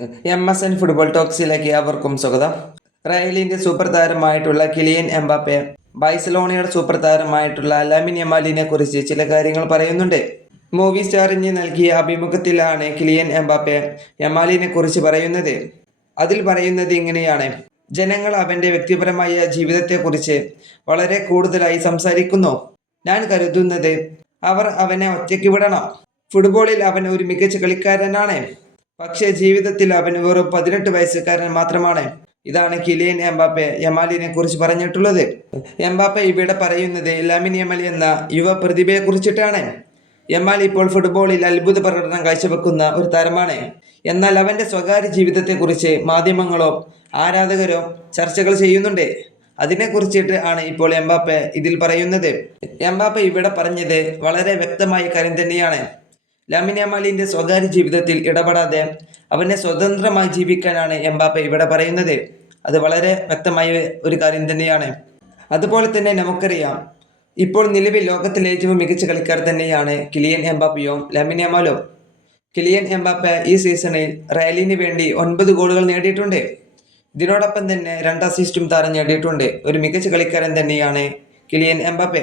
M S N football ടോക്സിലേക്ക് അവർക്കും സ്വാഗതം. റയലിന്റെ സൂപ്പർ താരമായിട്ടുള്ള കിലിയൻ എംബാപ്പെ ബൈസലോണയുടെ സൂപ്പർ താരമായിട്ടുള്ള ലമിൻ എമാലിനെ കുറിച്ച് ചില കാര്യങ്ങൾ പറയുന്നുണ്ട്. മൂവി സ്റ്റാറിന് നൽകിയ അഭിമുഖത്തിലാണ് കിലിയൻ എംബാപ്പെ എമാലിനെ കുറിച്ച് പറയുന്നത്. അതിൽ പറയുന്നത് ഇങ്ങനെയാണ്. ജനങ്ങൾ അവന്റെ വ്യക്തിപരമായ ജീവിതത്തെക്കുറിച്ച് വളരെ കൂടുതലായി സംസാരിക്കുന്നു. ഞാൻ കരുതുന്നത് അവർ അവനെ ഒറ്റയ്ക്ക് വിടണം. ഫുട്ബോളിൽ അവൻ ഒരു മികച്ച കളിക്കാരനാണ്. പക്ഷേ ജീവിതത്തിൽ അവൻ വെറും പതിനെട്ട് വയസ്സുകാരൻ മാത്രമാണ്. ഇതാണ് കിലിയൻ എംബാപ്പെ യമാലിനെ കുറിച്ച് പറഞ്ഞിട്ടുള്ളത്. എംബാപ്പെ ഇവിടെ പറയുന്നത് ലാമിൻ യമൽ എന്ന യുവ പ്രതിഭയെ കുറിച്ചിട്ടാണ്. യമാൽ ഇപ്പോൾ ഫുട്ബോളിൽ അത്ഭുത പ്രകടനം കാഴ്ചവെക്കുന്ന ഒരു താരമാണ്. എന്നാൽ അവന്റെ സ്വകാര്യ ജീവിതത്തെക്കുറിച്ച് മാധ്യമങ്ങളോ ആരാധകരോ ചർച്ചകൾ ചെയ്യുന്നുണ്ട്. അതിനെക്കുറിച്ചിട്ട് ആണ് ഇപ്പോൾ എംബാപ്പെ ഇതിൽ പറയുന്നത്. എംബാപ്പെ ഇവിടെ പറഞ്ഞത് വളരെ വ്യക്തമായ കാര്യം തന്നെയാണ്. ലാമിൻ യമാലിന്റെ സ്വകാര്യ ജീവിതത്തിൽ ഇടപെടാതെ അവനെ സ്വതന്ത്രമായി ജീവിക്കാനാണ് എംബാപ്പെ ഇവിടെ പറയുന്നത്. അത് വളരെ വ്യക്തമായ ഒരു കാര്യം തന്നെയാണ്. അതുപോലെ തന്നെ നമുക്കറിയാം ഇപ്പോൾ നിലവിൽ ലോകത്തിലെ ഏറ്റവും മികച്ച കളിക്കാർ തന്നെയാണ് കിലിയൻ എംബാപ്പയോ ലാമിൻ യമാലോ കിലിയൻ എംബാപ്പെ ഈ സീസണിൽ റയലിന് വേണ്ടി ഒൻപത് ഗോളുകൾ നേടിയിട്ടുണ്ട്. ഇതിനോടൊപ്പം തന്നെ രണ്ട് അസിസ്റ്റും താരം നേടിയിട്ടുണ്ട്. ഒരു മികച്ച കളിക്കാരൻ തന്നെയാണ് കിലിയൻ എംബാപ്പെ.